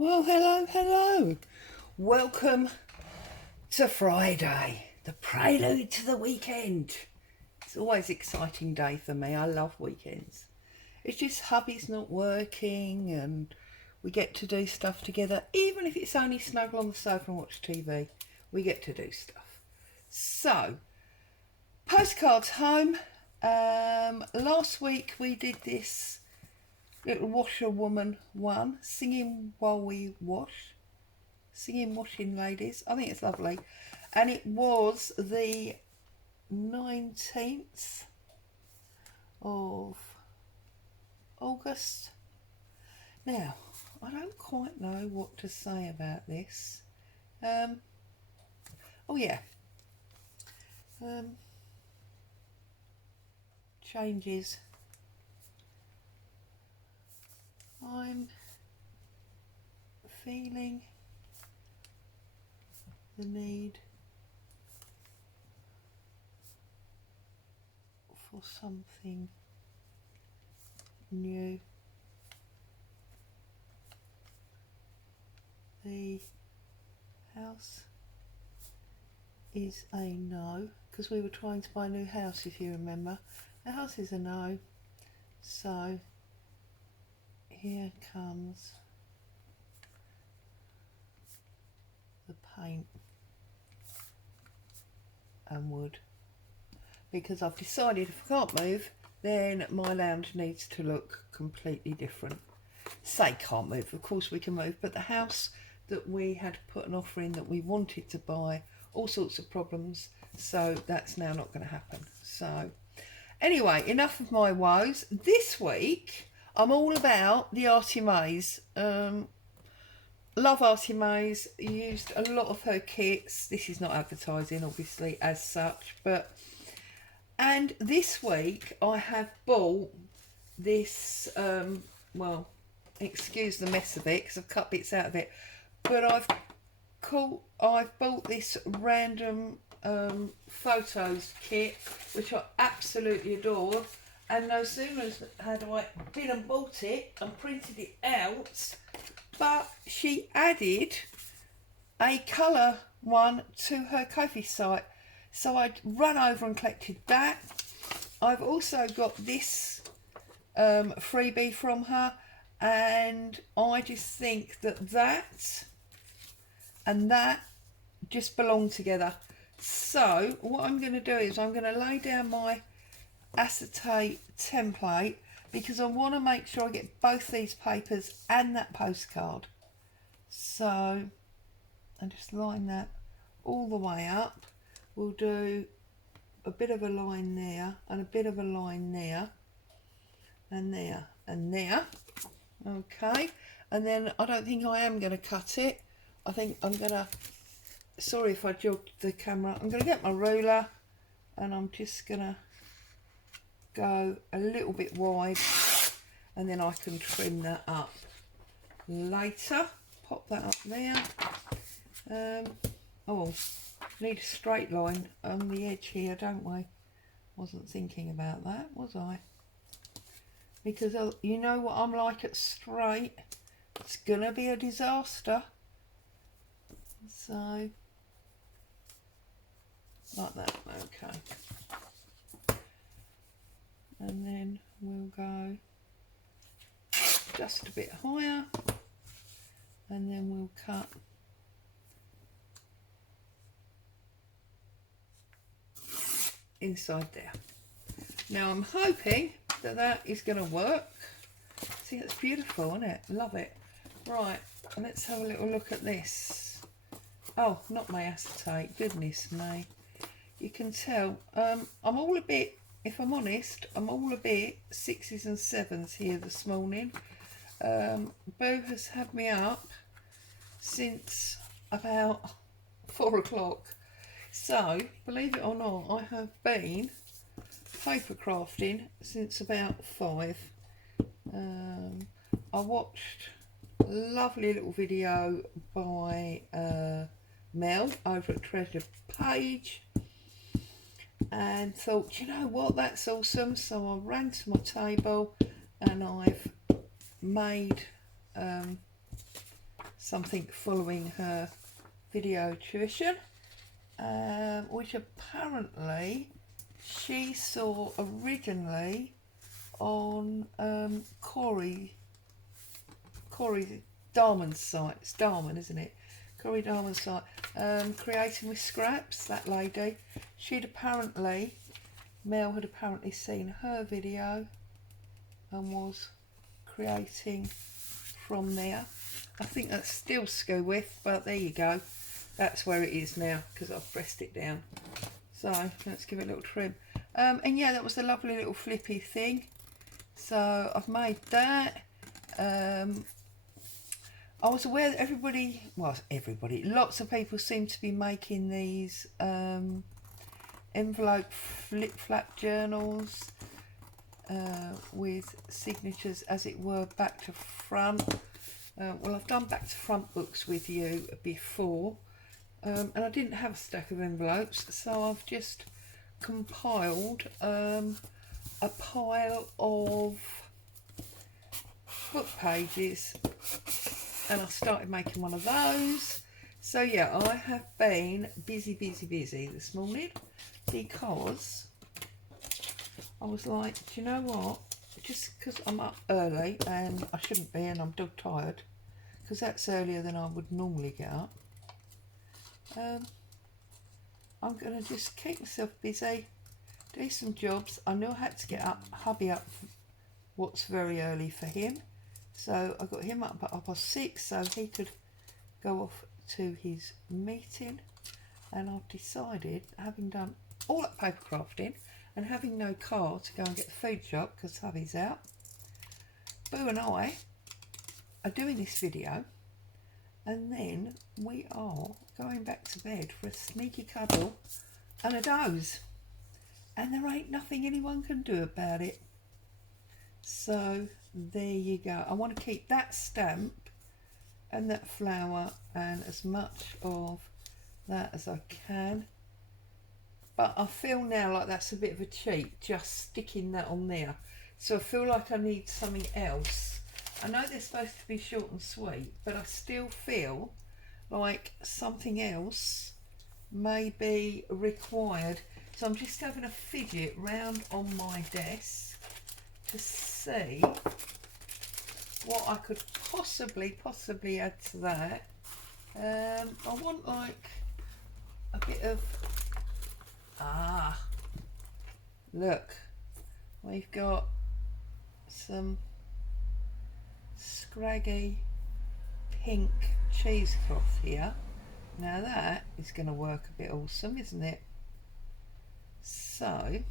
Well, hello, hello. Welcome to Friday, the prelude to the weekend. It's always an exciting day for me. I love weekends. It's just hubby's not working and we get to do stuff together. Even if it's only snuggle on the sofa and watch TV, we get to do stuff. So, postcards home. Last week we did this little washerwoman one, singing while we wash, singing washing ladies. I think it's lovely. And it was the 19th of August. Now, I don't quite know what to say about this. Oh yeah. Changes. I'm feeling the need for something new. The house is a no, because we were trying to buy a new house, if you remember. The house is a no, so here comes the paint and wood, because I've decided if I can't move, then my lounge needs to look completely different. Say can't move, of course we can move, but the house that we had put an offer in that we wanted to buy, all sorts of problems, so that's now not going to happen. So anyway, enough of my woes. This week I'm all about the Artymaze. Love Artymaze. Used a lot of her kits. This is not advertising, obviously, as such, but and this week I have bought this. Well, excuse the mess of it because I've cut bits out of it, but I've bought this random photos kit, which I absolutely adore. And no sooner had I been and bought it and printed it out, but she added a colour one to her Kofi site. So I'd run over and collected that. I've also got this freebie from her, and I just think that that and that just belong together. So what I'm going to do is I'm going to lay down my acetate template, because I want to make sure I get both these papers and that postcard. So I just line that all the way up. We'll do a bit of a line there and a bit of a line there and there and there. Okay, and then I don't think I am going to cut it. I think I'm going to, sorry if I jogged the camera, I'm going to get my ruler and I'm just going to go a little bit wide, and then I can trim that up later. Pop that up there. Oh, need a straight line on the edge here, don't we? Wasn't thinking about that, was I? Because you know what I'm like at straight. It's gonna be a disaster. So like that. Okay. And then we'll go just a bit higher, and then we'll cut inside there. Now I'm hoping that that is going to work. See, it's beautiful, isn't it? Love it. Right, let's have a little look at this. Oh, not my acetate, goodness me. You can tell I'm all a bit, if I'm honest, I'm all a bit 6s and 7s here this morning. Boo has had me up since about 4 o'clock. So, believe it or not, I have been paper crafting since about 5. I watched a lovely little video by Mel over at Treasure Page, and thought, you know what, that's awesome. So I ran to my table and I've made something following her video tuition, which apparently she saw originally on Corey Darman's site. It's Darman, isn't it? Corey Darman's site. Creating with Scraps, that lady. Mel had apparently seen her video and was creating from there. I think that's still skew width, but there you go. That's where it is now because I've pressed it down. So let's give it a little trim. And yeah, that was the lovely little flippy thing. So I've made that. I was aware that lots of people seem to be making these envelope flip flap journals with signatures, as it were, back to front. Well, I've done back to front books with you before, and I didn't have a stack of envelopes, so I've just compiled a pile of book pages, and I started making one of those. So yeah, I have been busy this morning because I was like, do you know what, just because I'm up early and I shouldn't be, and I'm dog tired because that's earlier than I would normally get up, I'm going to just keep myself busy, do some jobs. I knew I had to get up, hubby up what's very early for him, so I got him up at 6:30 so he could go off to his meeting. And I've decided, having done all that paper crafting and having no car to go and get the food shop because hubby's out, Boo and I are doing this video, and then we are going back to bed for a sneaky cuddle and a doze, and there ain't nothing anyone can do about it. So there you go. I want to keep that stamp and that flower and as much of that as I can, but I feel now like that's a bit of a cheat, just sticking that on there. So I feel like I need something else. I know they're supposed to be short and sweet, but I still feel like something else may be required. So I'm just having a fidget round on my desk to see what I could possibly add to that. I want like a bit of, look, we've got some scraggy pink cheesecloth here. Now that is going to work a bit awesome, isn't it? So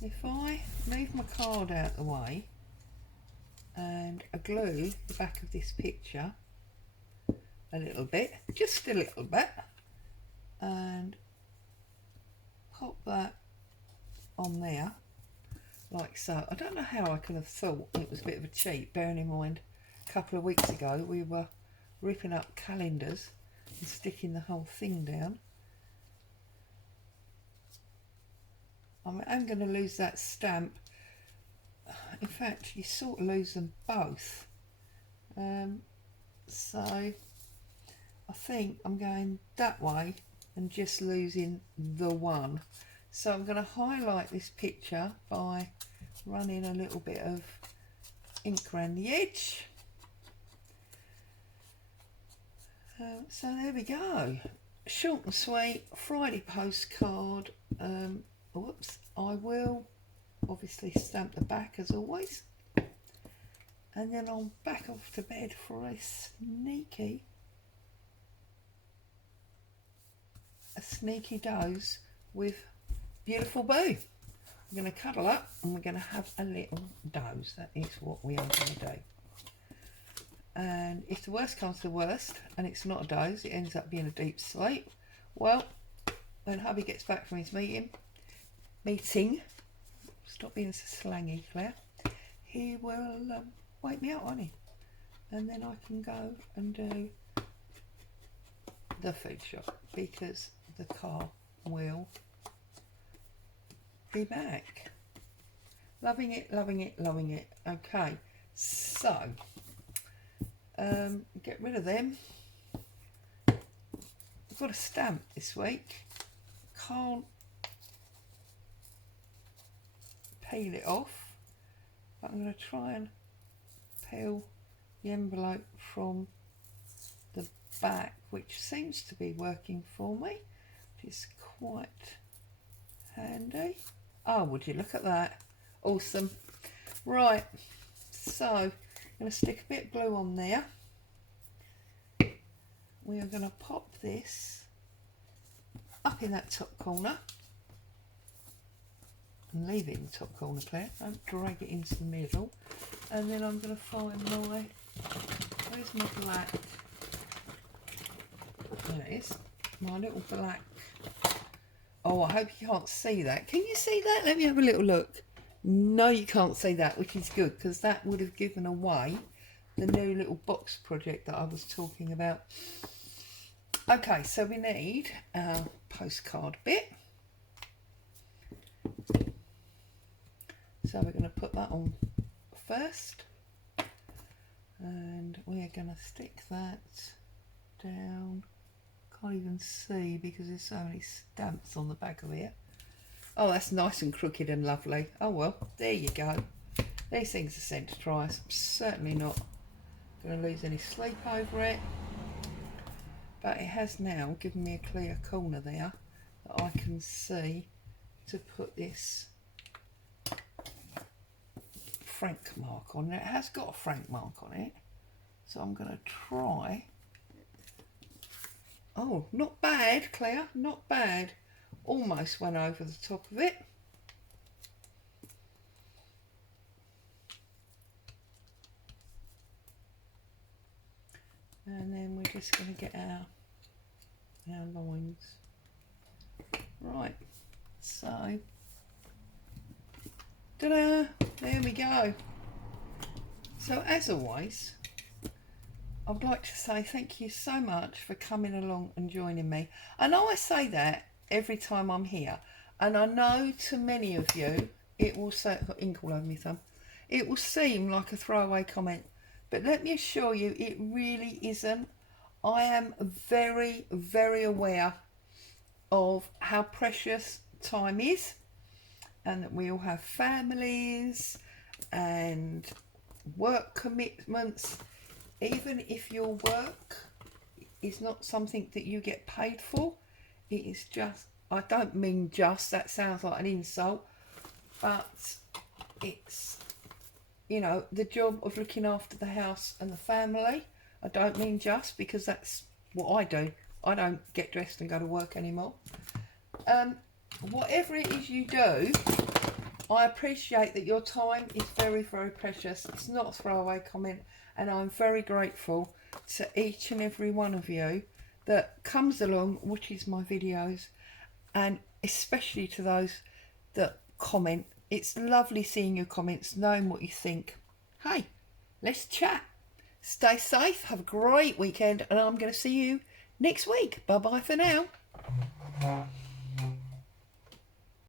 if I move my card out the way and I glue the back of this picture a little bit, just a little bit, and pop that on there like so. I don't know how I could have thought it was a bit of a cheat, bearing in mind a couple of weeks ago we were ripping up calendars and sticking the whole thing down. I'm going to lose that stamp. In fact, you sort of lose them both. So I think I'm going that way and just losing the one. So I'm going to highlight this picture by running a little bit of ink around the edge. So there we go. Short and sweet Friday postcard. Whoops, I will obviously stamp the back as always, and then I'll back off to bed for a sneaky doze with beautiful Boo. We're going to cuddle up and we're going to have a little doze. That is what we are going to do. And if the worst comes to the worst and it's not a doze, it ends up being a deep sleep, well, when hubby gets back from his meeting, stop being so slangy, Claire, he will wake me out, won't he? And then I can go and do the food shop because the car will be back. Loving it. Okay, so Get rid of them. I've got a stamp this week. Can't peel it off, but I'm going to try and peel the envelope from the back, which seems to be working for me, which is quite handy. Oh, would you look at that? Awesome. Right, so I'm going to stick a bit of glue on there. We are going to pop this up in that top corner and leave it in the top corner, Claire. Don't drag it into the middle. And then I'm going to find my, where's my black? There it is, my little black. Oh, I hope you can't see that. Can you see that? Let me have a little look. No, you can't see that, which is good, because that would have given away the new little box project that I was talking about. Okay, so we need our postcard bit. So we're going to put that on first, and we're going to stick that down. Can't even see because there's so many stamps on the back of it. Oh, that's nice and crooked and lovely. Oh well, there you go. These things are sent to try. I'm certainly not going to lose any sleep over it. But it has now given me a clear corner there that I can see to put this frank mark on. It has got a frank mark on it. So I'm going to try. Oh, not bad, Claire, not bad. Almost went over the top of it. And then we're just going to get our lines. Right, so, ta-da, there we go. So as always, I'd like to say thank you so much for coming along and joining me. I know I say that every time I'm here, and I know to many of you it will say, got ink all over my thumb, it will seem like a throwaway comment, but let me assure you it really isn't. I am very, very aware of how precious time is, and that we all have families and work commitments. Even if your work is not something that you get paid for, it is just, I don't mean just, that sounds like an insult, but it's, you know, the job of looking after the house and the family. I don't mean just, because that's what I do. I don't get dressed and go to work anymore. Whatever it is you do, I appreciate that your time is very, very precious. It's not a throwaway comment, and I'm very grateful to each and every one of you that comes along, watches my videos, and especially to those that comment. It's lovely seeing your comments, knowing what you think. Hey, let's chat. Stay safe, have a great weekend, and I'm going to see you next week. Bye bye for now.